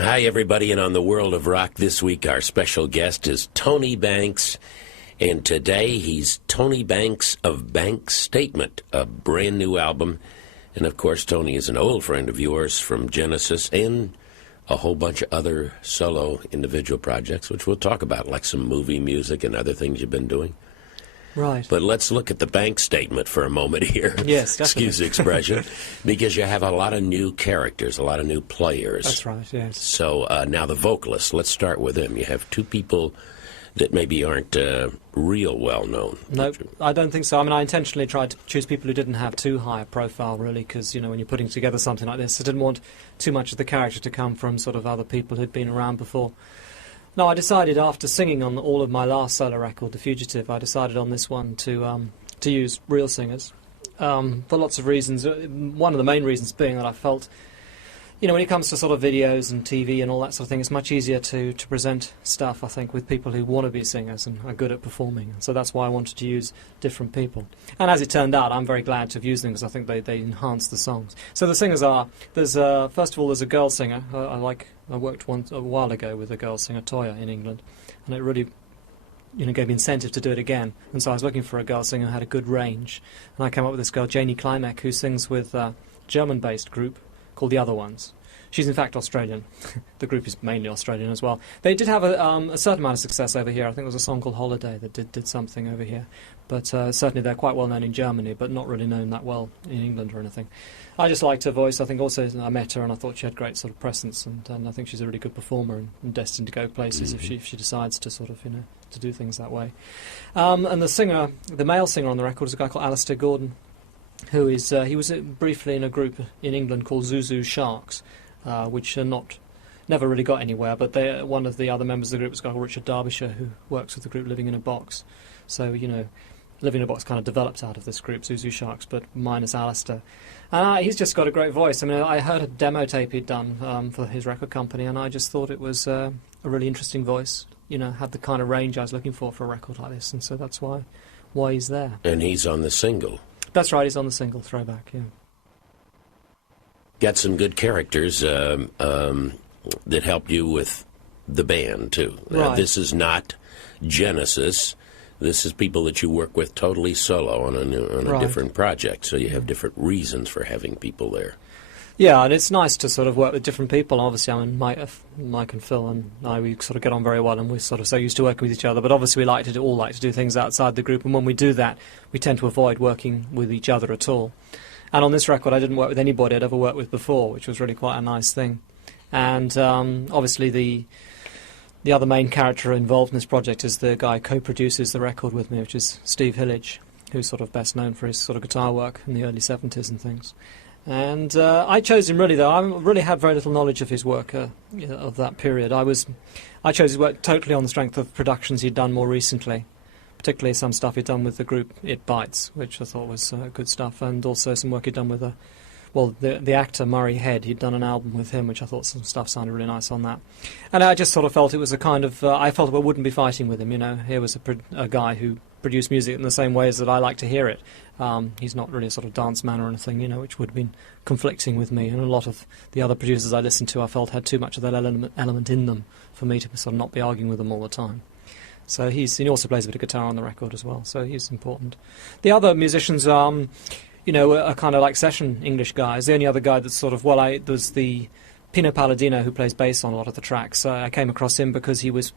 Hi, everybody, and on the World of Rock this week, our special guest is Tony Banks, and today he's Tony Banks of Bankstatement, a brand new album. And, of course, Tony is an old friend of yours from Genesis and a whole bunch of other solo individual projects, which we'll talk about, like some movie music and other things you've been doing. Right. But let's look at the bank statement for a moment here. Yes, definitely. Excuse the expression. Because you have a lot of new characters, a lot of new players. That's right, yes. So now the vocalists, let's start with them. You have two people that maybe aren't real well-known. No, I don't think so. I mean, I intentionally tried to choose people who didn't have too high a profile, really, because, you know, when you're putting together something like this, I didn't want too much of the character to come from sort of other people who'd been around before. No, I decided after singing on all of my last solo record, The Fugitive, I decided on this one to use real singers for lots of reasons. One of the main reasons being that I felt, you know, when it comes to sort of videos and TV and all that sort of thing, it's much easier to present stuff, I think, with people who want to be singers and are good at performing. So that's why I wanted to use different people. And as it turned out, I'm very glad to have used them because I think they enhance the songs. So the singers are, first of all, there's a girl singer. I worked a while ago with a girl singer, Toya, in England, and it really, you know, gave me incentive to do it again. And so I was looking for a girl singer who had a good range, and I came up with this girl, Janie Klimek, who sings with a German-based group called The Other Ones. She's in fact Australian. The group is mainly Australian as well. They did have a certain amount of success over here. I think it was a song called Holiday that did something over here. But certainly they're quite well known in Germany, but not really known that well in England or anything. I just liked her voice. I think also I met her and I thought she had great sort of presence, and I think she's a really good performer and destined to go places if she decides to sort of, you know, to do things that way. And the male singer on the record is a guy called Alistair Gordon, who is he was briefly in a group in England called Zuzu Sharks, which never really got anywhere, but one of the other members of the group is a guy called Richard Derbyshire, who works with the group Living in a Box. So, you know, Living in a Box kind of developed out of this group, Zuzu Sharks, but minus Alistair. And he's just got a great voice. I mean, I heard a demo tape he'd done for his record company, and I just thought it was a really interesting voice. You know, had the kind of range I was looking for a record like this, and so that's why he's there. And he's on the single. That's right, he's on the single, Throwback, yeah. Got some good characters that helped you with the band, too. Right. This is not Genesis. This is people that you work with totally solo on a different project, so you have different reasons for having people there. Yeah, and it's nice to sort of work with different people. Obviously, I mean, Mike and Phil and I, we sort of get on very well, and we're sort of so used to working with each other. But obviously, we all like to do things outside the group, and when we do that, we tend to avoid working with each other at all. And on this record, I didn't work with anybody I'd ever worked with before, which was really quite a nice thing. And obviously, the other main character involved in this project is the guy who co-produces the record with me, which is Steve Hillage, who's sort of best known for his sort of guitar work in the early 70s and things. And I chose him really, though. I really had very little knowledge of his work of that period. I chose his work totally on the strength of productions he'd done more recently, particularly some stuff he'd done with the group It Bites, which I thought was good stuff, and also some work he'd done with the actor Murray Head. He'd done an album with him, which I thought some stuff sounded really nice on that. And I just sort of felt it was a kind of... I felt I wouldn't be fighting with him, you know. Here was a guy who produced music in the same way as that I like to hear it. He's not really a sort of dance man or anything, you know, which would have been conflicting with me. And a lot of the other producers I listened to, I felt had too much of that element in them for me to sort of not be arguing with them all the time. So he also plays a bit of guitar on the record as well, so he's important. The other musicians, you know, are kind of like session English guys. The only other guy that's sort of, there's the Pino Palladino who plays bass on a lot of the tracks. I came across him because he was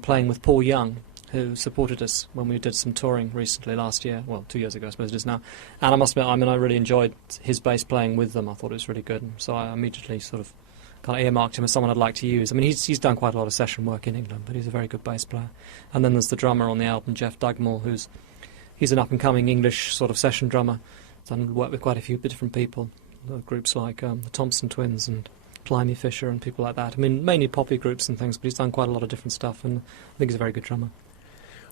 playing with Paul Young, who supported us when we did some touring recently last year. Well, 2 years ago, I suppose it is now. And I must admit, I really enjoyed his bass playing with them. I thought it was really good. So I immediately sort of kind of earmarked him as someone I'd like to use. I mean, he's done quite a lot of session work in England, but he's a very good bass player. And then there's the drummer on the album, Jeff Dugmore, he's an up-and-coming English sort of session drummer. Done work with quite a few different people, groups like the Thompson Twins and Climby Fisher and people like that. I mean, mainly poppy groups and things, but he's done quite a lot of different stuff, and I think he's a very good drummer.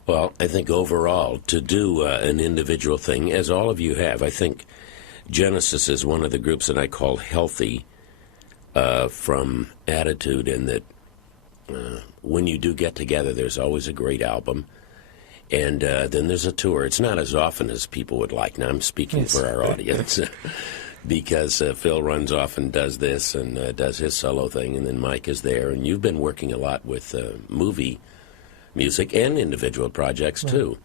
Well, I think overall, to do an individual thing, as all of you have, I think Genesis is one of the groups that I call healthy from attitude, in that when you do get together, there's always a great album, and then there's a tour. It's not as often as people would like. Now, I'm speaking for our audience. because Phil runs off and does this and does his solo thing, and then Mike is there. And you've been working a lot with movie music and individual projects, too.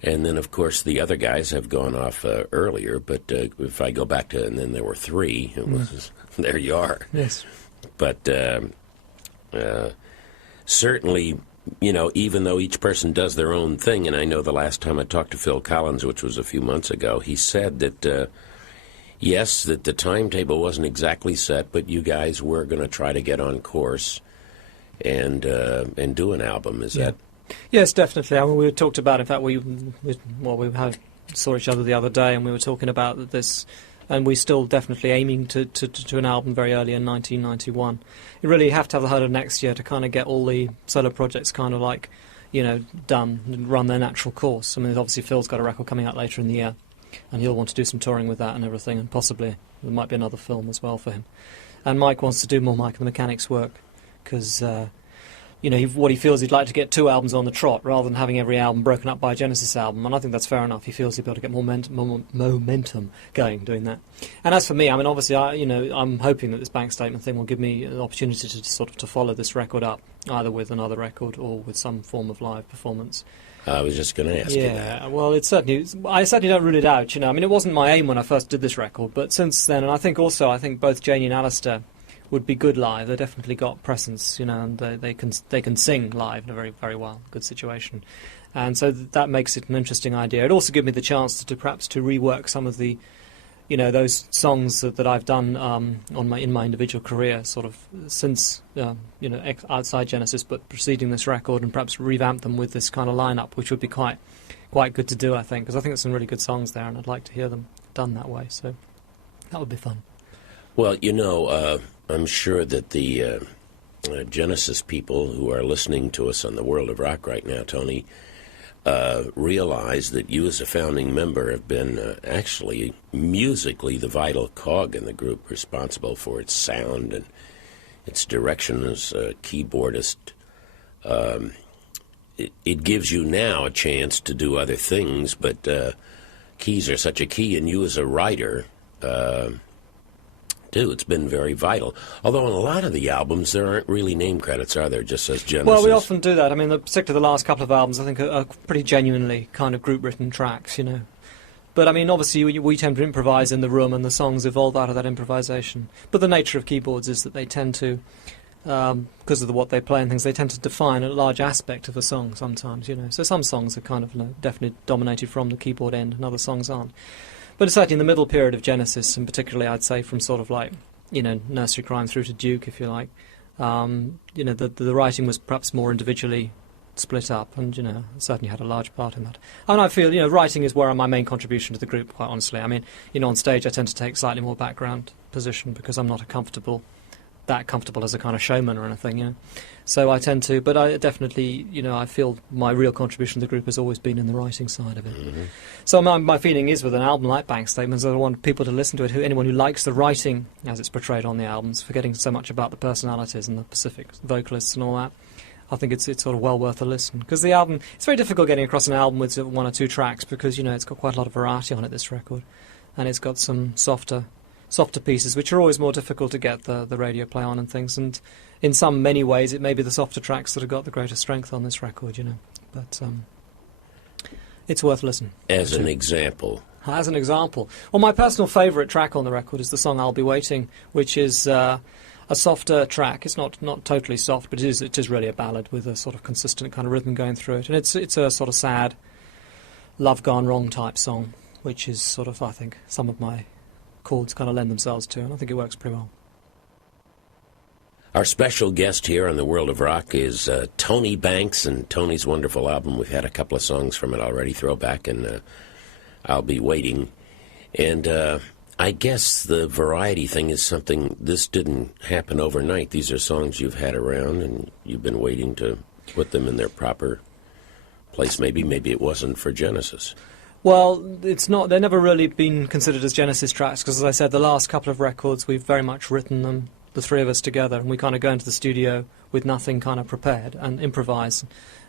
And then, of course, the other guys have gone off earlier, but if I go back to, and then there were three, it was, there you are. Yes. But certainly, you know, even though each person does their own thing, and I know the last time I talked to Phil Collins, which was a few months ago, he said that, yes, that the timetable wasn't exactly set, but you guys were going to try to get on course and do an album. Is that... Yes, definitely. I mean, we talked about, in fact, we saw each other the other day, and we were talking about this, and we're still definitely aiming to an album very early in 1991. You really have to have the whole of next year to kind of get all the solo projects kind of like, you know, done and run their natural course. I mean, obviously Phil's got a record coming out later in the year, and he'll want to do some touring with that and everything, and possibly there might be another film as well for him. And Mike wants to do more Mike and the Mechanics work, because... you know, what he feels, he'd like to get 2 albums on the trot rather than having every album broken up by a Genesis album, and I think that's fair enough. He feels he'll be able to get more momentum going doing that. And as for me, I mean, obviously, I'm hoping that this bank statement thing will give me an opportunity to sort of to follow this record up, either with another record or with some form of live performance. I was just going to ask you that. Yeah, well, I certainly don't rule it out, you know. I mean, it wasn't my aim when I first did this record, but since then, and I think both Janie and Alistair would be good live. They definitely got presence, you know, and they can sing live in a very, very well, good situation. And so that makes it an interesting idea. It also gives me the chance to perhaps to rework some of the, you know, those songs that I've done in my individual career, sort of since, you know, outside Genesis, but preceding this record, and perhaps revamp them with this kind of lineup, which would be quite good to do, I think, because I think there's some really good songs there, and I'd like to hear them done that way. So that would be fun. Well, you know, I'm sure that the Genesis people who are listening to us on the World of Rock right now, Tony, realize that you as a founding member have been actually musically the vital cog in the group, responsible for its sound and its direction as a keyboardist. It gives you now a chance to do other things, but keys are such a key, and you as a writer... too. It's been very vital. Although on a lot of the albums, there aren't really name credits, are there? Just as Genesis. Well, we often do that. I mean, particularly the last couple of albums, I think, are pretty genuinely kind of group-written tracks, you know. But, I mean, obviously, we tend to improvise in the room, and the songs evolve out of that improvisation. But the nature of keyboards is that they tend to, because of what they play and things, they tend to define a large aspect of the song sometimes, you know. So some songs are kind of, you know, definitely dominated from the keyboard end, and other songs aren't. But certainly in the middle period of Genesis, and particularly I'd say from sort of like, you know, Nursery Crime through to Duke, if you like, you know, the writing was perhaps more individually split up, and, you know, certainly had a large part in that. And I feel, you know, writing is where my main contribution to the group, quite honestly. I mean, you know, on stage I tend to take slightly more background position because I'm not that comfortable as a kind of showman or anything, you know. So I tend to, but I definitely, you know, I feel my real contribution to the group has always been in the writing side of it. Mm-hmm. So my feeling is with an album like Bankstatement, is I want people to listen to it, anyone who likes the writing as it's portrayed on the albums, forgetting so much about the personalities and the specific vocalists and all that. I think it's sort of well worth a listen. Because the album, it's very difficult getting across an album with 1 or 2 tracks because, you know, it's got quite a lot of variety on it, this record. And it's got some softer pieces, which are always more difficult to get the radio play on and things, and in many ways it may be the softer tracks that have got the greater strength on this record, you know. But it's worth listening. As an example? Well, my personal favourite track on the record is the song I'll Be Waiting, which is a softer track. It's not totally soft, but it is really a ballad with a sort of consistent kind of rhythm going through it, and it's a sort of sad, love gone wrong type song, which is sort of, I think, some of my chords kind of lend themselves to, and I think it works pretty well. Our special guest here on the World of Rock is Tony Banks, and Tony's wonderful album. We've had a couple of songs from it already, Throwback and I'll Be Waiting. And I guess the variety thing is something, this didn't happen overnight. These are songs you've had around, and you've been waiting to put them in their proper place. Maybe it wasn't for Genesis. Well, it's not. They've never really been considered as Genesis tracks because, as I said, the last couple of records we've very much written them, the three of us together, and we kind of go into the studio with nothing kind of prepared and improvise,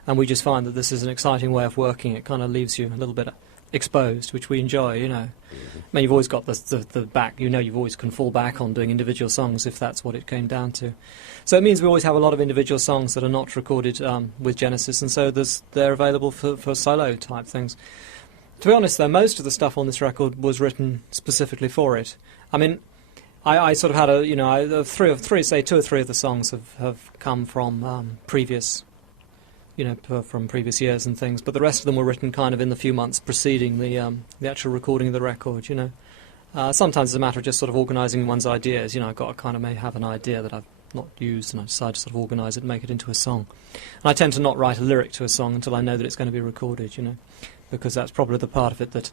and we just find that this is an exciting way of working. It kind of leaves you a little bit exposed, which we enjoy, you know. I mean, you've always got the back, you know, you've always can fall back on doing individual songs if that's what it came down to. So it means we always have a lot of individual songs that are not recorded with Genesis, and so they're available for solo type things. To be honest, though, most of the stuff on this record was written specifically for it. I mean, I sort of had a, you know, two or three of the songs have come from previous, you know, from previous years and things, but the rest of them were written kind of in the few months preceding the actual recording of the record, you know. Sometimes it's a matter of just sort of organising one's ideas, you know. I've got to kind of may have an idea that I've not used, and I decide to sort of organise it and make it into a song. And I tend to not write a lyric to a song until I know that it's going to be recorded, you know, because that's probably the part of it that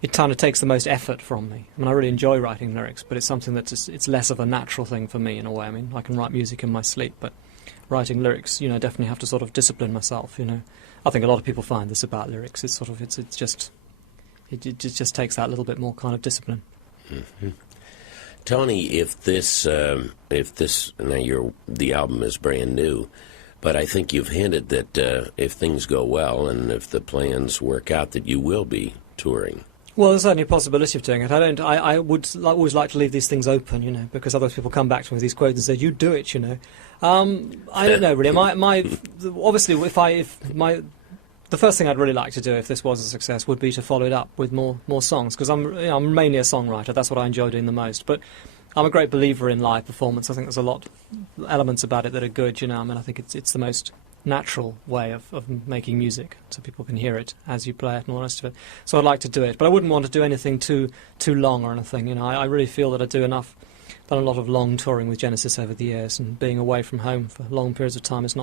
it kind of takes the most effort from me. I mean, I really enjoy writing lyrics, but it's something that's it's less of a natural thing for me in a way. I mean, I can write music in my sleep, but writing lyrics, you know, definitely have to sort of discipline myself, you know. I think a lot of people find this about lyrics. It's sort of it just takes that little bit more kind of discipline. Mm-hmm. Tony, if this now the album is brand new, but I think you've hinted that if things go well and if the plans work out, that you will be touring. Well, there's certainly a possibility of doing it. I would always like to leave these things open, you know, because other people come back to me with these quotes and say, "You do it," you know. I don't know really. Obviously, the first thing I'd really like to do if this was a success would be to follow it up with more songs, because I'm mainly a songwriter. That's what I enjoy doing the most. But I'm a great believer in live performance. I think there's a lot of elements about it that are good, you know. I mean, I think it's the most natural way of making music, so people can hear it as you play it and all the rest of it. So I'd like to do it, but I wouldn't want to do anything too long or anything, you know. I really feel that I done a lot of long touring with Genesis over the years, and being away from home for long periods of time is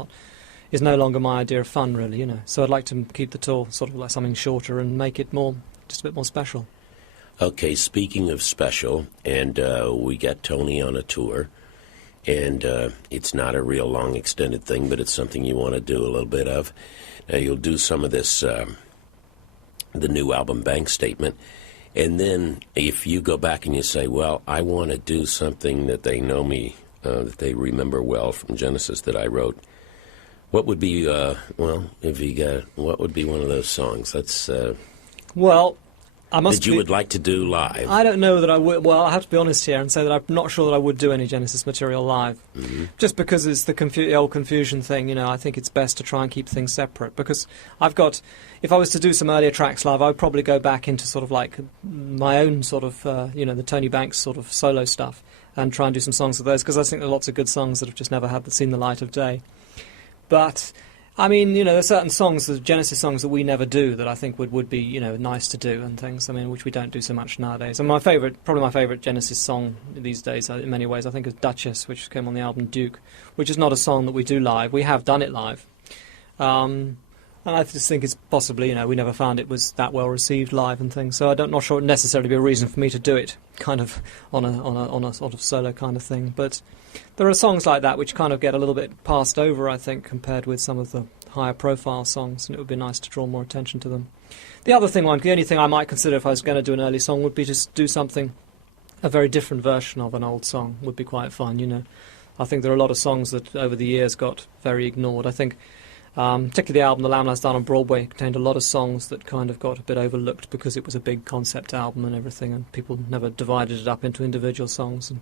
no longer my idea of fun, really, you know. So I'd like to keep the tour sort of like something shorter and make it just a bit more special. Okay, speaking of special, and we got Tony on a tour, and it's not a real long extended thing, but it's something you want to do a little bit of. Now you'll do some of this, the new album Bankstatement, and then if you go back and you say, well, I want to do something that they know me, that they remember well from Genesis that I wrote, what would be, what would be one of those songs? That's, well, that you would like to do live? I don't know that I would. Well, I have to be honest here and say that I'm not sure that I would do any Genesis material live. Mm-hmm. Just because it's the old confusion thing, you know. I think it's best to try and keep things separate, because if I was to do some earlier tracks live, I would probably go back into sort of like my own sort of, the Tony Banks sort of solo stuff, and try and do some songs of those, because I think there are lots of good songs that have just never seen the light of day. But I mean, you know, there's certain songs, the Genesis songs that we never do that I think would be, you know, nice to do and things. I mean, which we don't do so much nowadays. And probably my favourite Genesis song these days, in many ways, I think is Duchess, which came on the album Duke, which is not a song that we do live. We have done it live. And I just think it's possibly, you know, we never found it was that well received live and things. So I'm not sure it would necessarily be a reason for me to do it, kind of on a sort of solo kind of thing. But there are songs like that which kind of get a little bit passed over, I think, compared with some of the higher profile songs, and it would be nice to draw more attention to them. The only thing I might consider if I was going to do an early song would be to do a very different version of an old song would be quite fun, you know. I think there are a lot of songs that over the years got very ignored. I think particularly the album The Lamb Lies Down on Broadway contained a lot of songs that kind of got a bit overlooked because it was a big concept album and everything, and people never divided it up into individual songs. And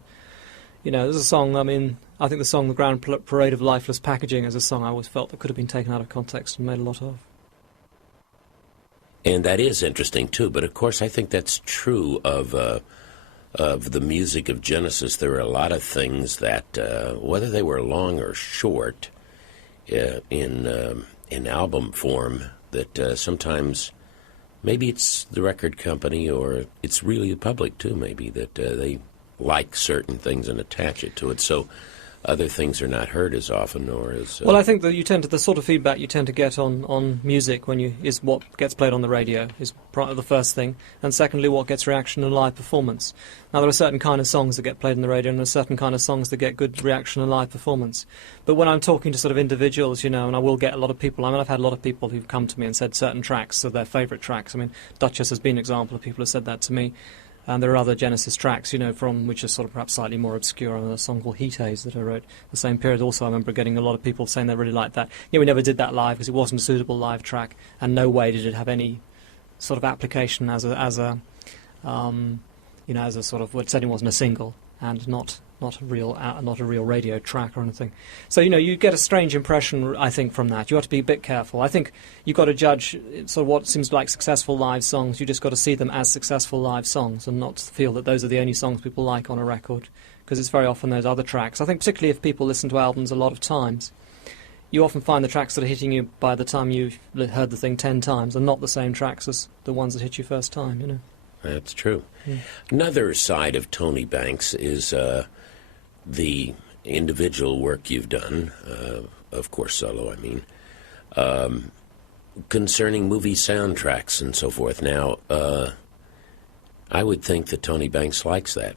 you know, there's a song, I mean, I think the song The Grand Parade of Lifeless Packaging is a song I always felt that could have been taken out of context and made a lot of. And that is interesting, too. But, of course, I think that's true of the music of Genesis. There are a lot of things that, whether they were long or short, in album form, that sometimes maybe it's the record company or it's really the public, too, maybe, that they like certain things and attach it to it, so other things are not heard as often or as... Well, I think that the sort of feedback you tend to get on music is what gets played on the radio is the first thing, and secondly what gets reaction in live performance. Now there are certain kind of songs that get played on the radio and there are certain kind of songs that get good reaction in live performance. But when I'm talking to sort of individuals, you know, and I will get a lot of people, I mean, I've had a lot of people who've come to me and said certain tracks are their favourite tracks. I mean, Duchess has been an example of people who said that to me. And there are other Genesis tracks, you know, from which are sort of perhaps slightly more obscure. A song called Heat Haze that I wrote the same period. Also, I remember getting a lot of people saying they really liked that. Yeah, we never did that live because it wasn't a suitable live track, and no way did it have any sort of application as a as a sort of, well, it certainly wasn't a single, and not a real radio track or anything. So you get a strange impression, I think, from that. You have to be a bit careful. I think you've got to judge sort of what seems like successful live songs. You just got to see them as successful live songs, and not feel that those are the only songs people like on a record, because it's very often those other tracks. I think particularly if people listen to albums a lot of times, you often find the tracks that are hitting you by the time you've heard the thing 10 times are not the same tracks as the ones that hit you first time. That's true. Yeah. Another side of Tony Banks is the individual work you've done, of course solo, I mean, concerning movie soundtracks and so forth. Now, I would think that Tony Banks likes that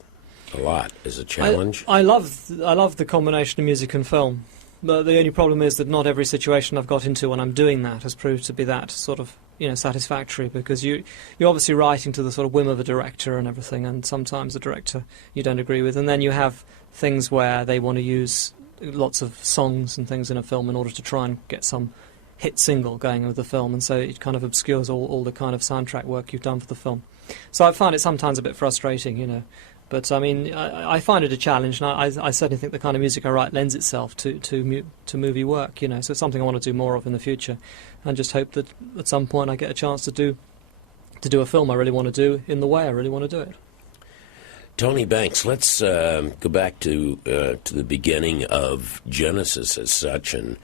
a lot as a challenge. I love the combination of music and film. But the only problem is that not every situation I've got into when I'm doing that has proved to be that sort of satisfactory, because you're obviously writing to the sort of whim of a director and everything, and sometimes the director you don't agree with, and then you have things where they want to use lots of songs and things in a film in order to try and get some hit single going with the film, and so it kind of obscures all the kind of soundtrack work you've done for the film. So I find it sometimes a bit frustrating, But I mean, I find it a challenge, and I certainly think the kind of music I write lends itself to movie work. So it's something I want to do more of in the future, and just hope that at some point I get a chance to do a film I really want to do in the way I really want to do it. Tony Banks, let's go back to the beginning of Genesis as such, and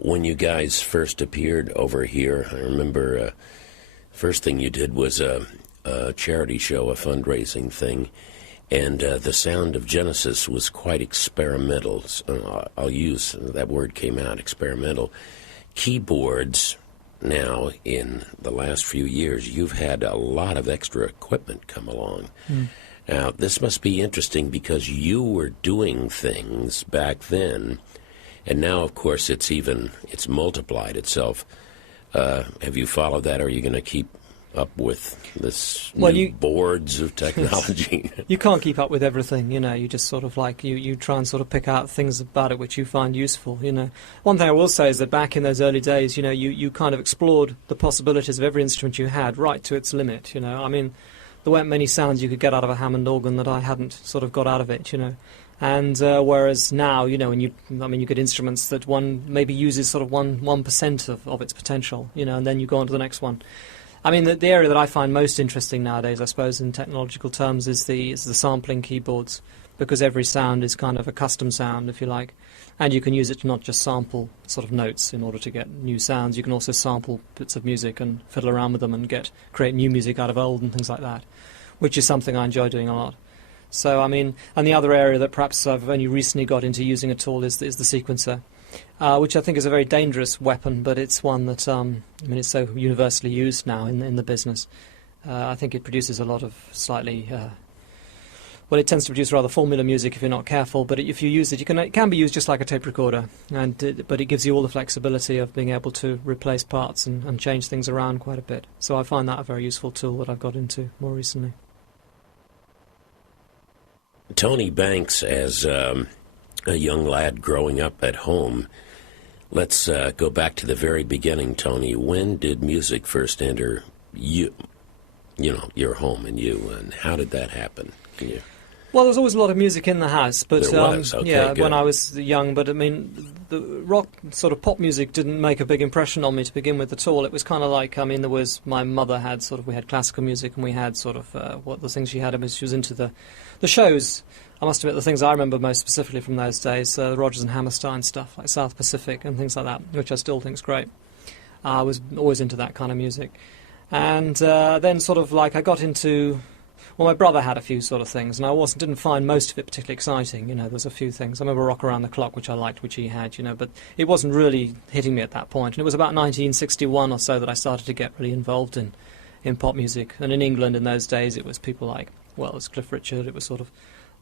when you guys first appeared over here. I remember first thing you did was a charity show, a fundraising thing. And the sound of Genesis was quite experimental. I'll use that word, came out, experimental. Keyboards, now, in the last few years, you've had a lot of extra equipment come along. Now, this must be interesting because you were doing things back then, and now, of course, it's multiplied itself. Have you followed that, or are you going to keep up with this new boards of technology? You can't keep up with everything, you just sort of you try and sort of pick out things about it which you find useful, One thing I will say is that back in those early days, you kind of explored the possibilities of every instrument you had right to its limit, I mean, there weren't many sounds you could get out of a Hammond organ that I hadn't sort of got out of it, And whereas now, when you get instruments that one maybe uses sort of 1% of its potential, and then you go on to the next one. I mean, the area that I find most interesting nowadays, I suppose, in technological terms, is the sampling keyboards, because every sound is kind of a custom sound, if you like, and you can use it to not just sample sort of notes in order to get new sounds. You can also sample bits of music and fiddle around with them and create new music out of old and things like that, which is something I enjoy doing a lot. So, I mean, and the other area that perhaps I've only recently got into using at all is the sequencer. Which I think is a very dangerous weapon, but it's one that, it's so universally used now in the business. I think it produces a lot of slightly, it tends to produce rather formula music if you're not careful, but if you use it, it can be used just like a tape recorder, but it gives you all the flexibility of being able to replace parts and change things around quite a bit. So I find that a very useful tool that I've got into more recently. Tony Banks, as a young lad growing up at home, let's go back to the very beginning, Tony. When did music first enter your home and how did that happen? Well, there was always a lot of music in the house, but there was. Okay, good. When I was young. But I mean, the rock sort of pop music didn't make a big impression on me to begin with at all. It was kind of like, there was my mother had we had classical music, and we had sort of what the things she had. She was into the shows. I must admit, the things I remember most specifically from those days, Rodgers and Hammerstein stuff, like South Pacific and things like that, which I still think is great. I was always into that kind of music. And then sort of I got into... Well, my brother had a few sort of things, and I didn't find most of it particularly exciting. There's a few things. I remember Rock Around the Clock, which I liked, which he had, but it wasn't really hitting me at that point. And it was about 1961 or so that I started to get really involved in pop music. And in England in those days, it was people like, it was Cliff Richard, it was sort of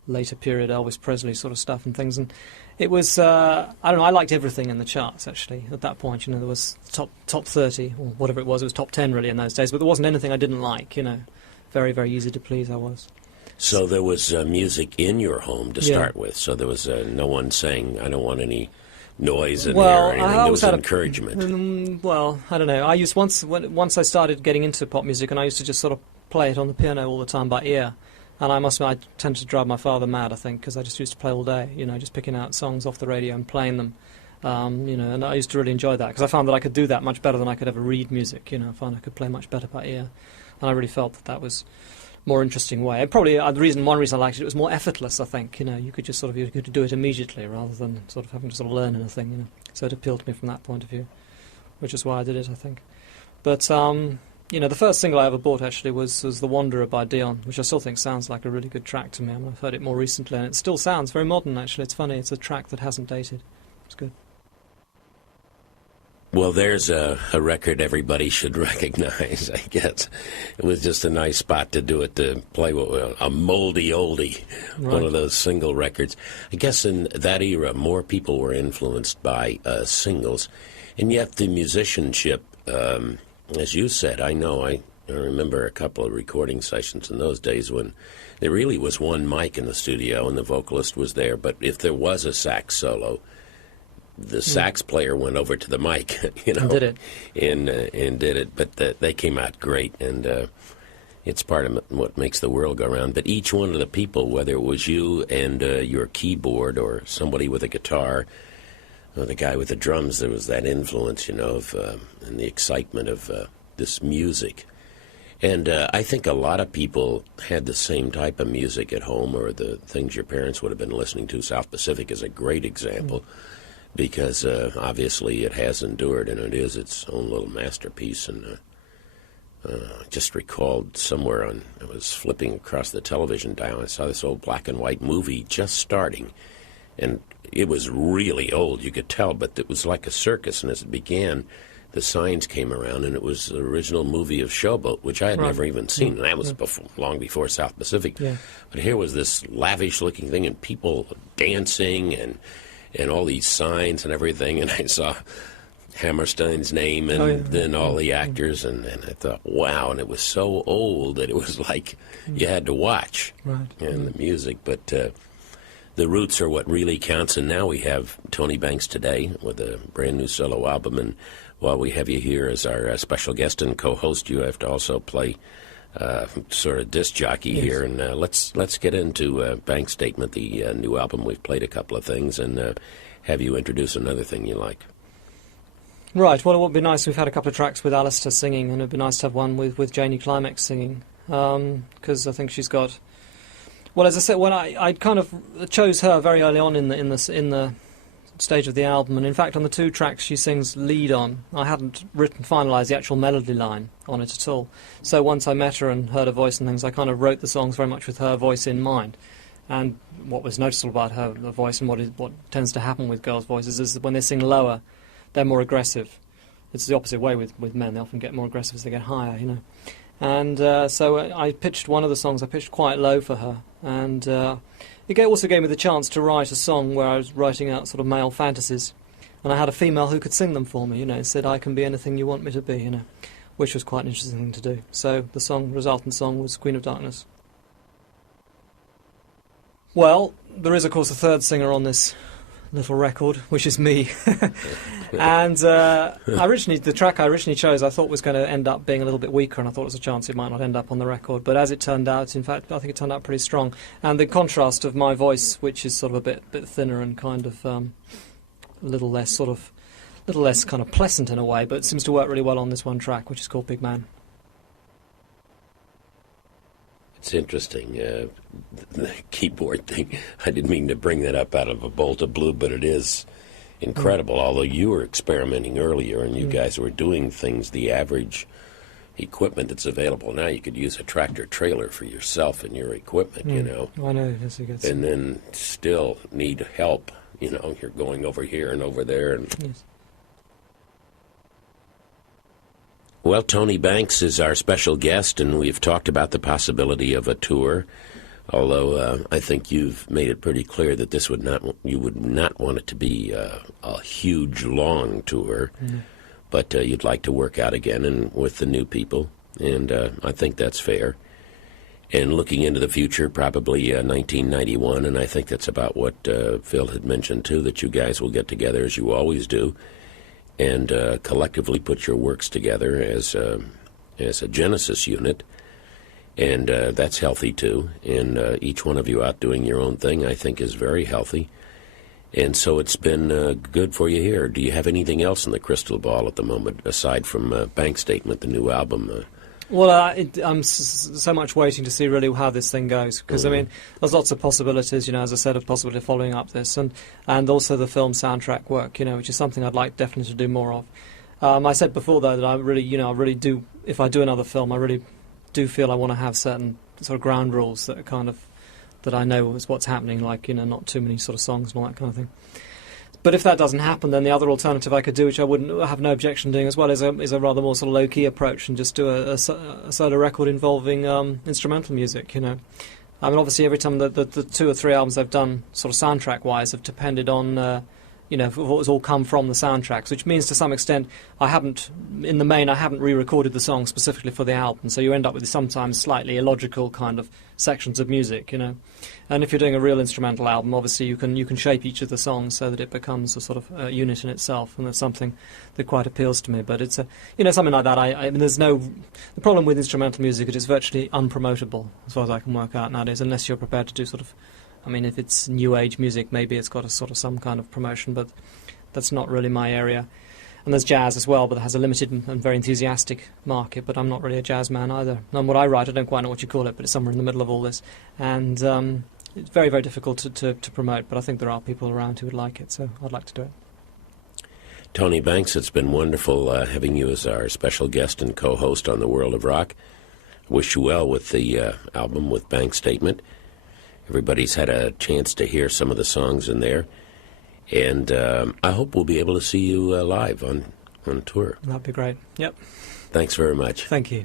later period Elvis Presley sort of stuff and things, and it was I liked everything in the charts actually at that point. There was top 30 or whatever it was top 10 really in those days, but there wasn't anything I didn't like. Very, very easy to please I was. So there was music in your home to start with, so there was no one saying, I don't want any noise in Well, there or anything. I There always was had encouragement. well, I don't know. I used once I started getting into pop music, and I used to just sort of play it on the piano all the time by ear. And I must admit, I tended to drive my father mad, I think, because I just used to play all day, just picking out songs off the radio and playing them. And I used to really enjoy that, because I found that I could do that much better than I could ever read music. I found I could play much better by ear. And I really felt that was a more interesting way. And probably one reason I liked it, it was more effortless, I think. You could just you could do it immediately rather than sort of having to sort of learn anything, So it appealed to me from that point of view, which is why I did it, I think. But, the first single I ever bought, actually, was The Wanderer by Dion, which I still think sounds like a really good track to me. I've heard it more recently, and it still sounds very modern, actually. It's funny. It's a track that hasn't dated. It's good. Well, there's a record everybody should recognize, I guess. It was just a nice spot to do it, to play a moldy oldie, Right. One of those single records. I guess in that era, more people were influenced by singles, and yet the musicianship, as you said, I remember a couple of recording sessions in those days when there really was one mic in the studio and the vocalist was there, but if there was a sax solo, the sax player went over to the mic, And did it. And did it. But they came out great, and it's part of what makes the world go around. But each one of the people, whether it was you and your keyboard or somebody with a guitar or the guy with the drums, there was that influence, of and the excitement of this music. And I think a lot of people had the same type of music at home, or the things your parents would have been listening to. South Pacific is a great example. Because obviously it has endured, and it is its own little masterpiece. And I just recalled somewhere I was flipping across the television dial, I saw this old black and white movie just starting, and it was really old, you could tell, but it was like a circus, and as it began, the signs came around, and it was the original movie of Showboat, which I had never even seen, and that was long before South Pacific. Yeah. But here was this lavish-looking thing, and people dancing, and all these signs and everything, and I saw Hammerstein's name and then all the actors, and I thought, wow, and it was so old that it was like you had to watch, Right. And the music, but the roots are what really counts, and now we have Tony Banks today with a brand new solo album, and while we have you here as our special guest and co-host, you have to also play sort of disc jockey here, and let's get into Bankstatement, the new album. We've played a couple of things, and have you introduce another thing you like. Right, well, it would be nice. We've had a couple of tracks with Alistair singing, and it would be nice to have one with Janie Climax singing, because I think she's got... Well, as I said, when I kind of chose her very early on in the stage of the album, and in fact on the two tracks she sings lead on. I hadn't finalised the actual melody line on it at all. So once I met her and heard her voice and things, I kind of wrote the songs very much with her voice in mind. And what was noticeable about her voice, and what tends to happen with girls' voices, is that when they sing lower, they're more aggressive. It's the opposite way with men. They often get more aggressive as they get higher, And so I pitched one of the songs, I pitched quite low for her, and it also gave me the chance to write a song where I was writing out sort of male fantasies, and I had a female who could sing them for me, and said, I can be anything you want me to be, which was quite an interesting thing to do. So the resultant song was Queen of Darkness. Well, there is of course a third singer on this little record, which is me. And the track I originally chose I thought was going to end up being a little bit weaker, and I thought there was a chance it might not end up on the record, but as it turned out, in fact, I think it turned out pretty strong. And the contrast of my voice, which is sort of a bit thinner and kind of a little less kind of pleasant in a way, but seems to work really well on this one track, which is called Big Man. It's interesting, the keyboard thing. I didn't mean to bring that up out of a bolt of blue, but it is incredible. Although you were experimenting earlier and you guys were doing things, the average equipment that's available now, you could use a tractor trailer for yourself and your equipment, I know, yes, it gets... And then still need help, you're going over here and over there. And Yes. Well, Tony Banks is our special guest, and we've talked about the possibility of a tour, although I think you've made it pretty clear that you would not want it to be a huge, long tour, but you'd like to work out again and with the new people, and I think that's fair. and looking into the future, probably 1991, and I think that's about what Phil had mentioned too, that you guys will get together as you always do, and collectively put your works together as a Genesis unit, and that's healthy too. And each one of you out doing your own thing, I think, is very healthy. And so it's been good for you here. Do you have anything else in the crystal ball at the moment, aside from Bankstatement, the new album? Well, I'm so much waiting to see really how this thing goes, because I mean, there's lots of possibilities, you know, as I said, of possibility of following up this, and also the film soundtrack work, you know, which is something I'd like definitely to do more of. I said before though that I really do. If I do another film, I really do feel I want to have certain sort of ground rules that are kind of that I know is what's happening, like, you know, not too many sort of songs and all that kind of thing. But if that doesn't happen, then the other alternative I could do, which I wouldn't have no objection doing as well, is a rather more sort of low-key approach and just do a solo record involving instrumental music, you know. I mean, obviously, every time the 2 or 3 albums I've done, sort of soundtrack-wise, have depended on, you know, what's all come from the soundtracks, which means to some extent I haven't re-recorded the song specifically for the album, so you end up with sometimes slightly illogical kind of sections of music, you know. And if you're doing a real instrumental album, obviously you can shape each of the songs so that it becomes a sort of unit in itself, and that's something that quite appeals to me. But it's you know, something like that. I mean, the problem with instrumental music is it's virtually unpromotable as far as I can work out nowadays, unless you're prepared to do sort of, I mean, if it's new age music, maybe it's got a sort of some kind of promotion, but that's not really my area. And there's jazz as well, but it has a limited and very enthusiastic market, but I'm not really a jazz man either. And what I write, I don't quite know what you call it, but it's somewhere in the middle of all this. And it's very, very difficult to promote, but I think there are people around who would like it, so I'd like to do it. Tony Banks, it's been wonderful having you as our special guest and co-host on The World of Rock. Wish you well with the album with Bankstatement. Everybody's had a chance to hear some of the songs in there. And I hope we'll be able to see you live on tour. That'd be great. Yep. Thanks very much. Thank you.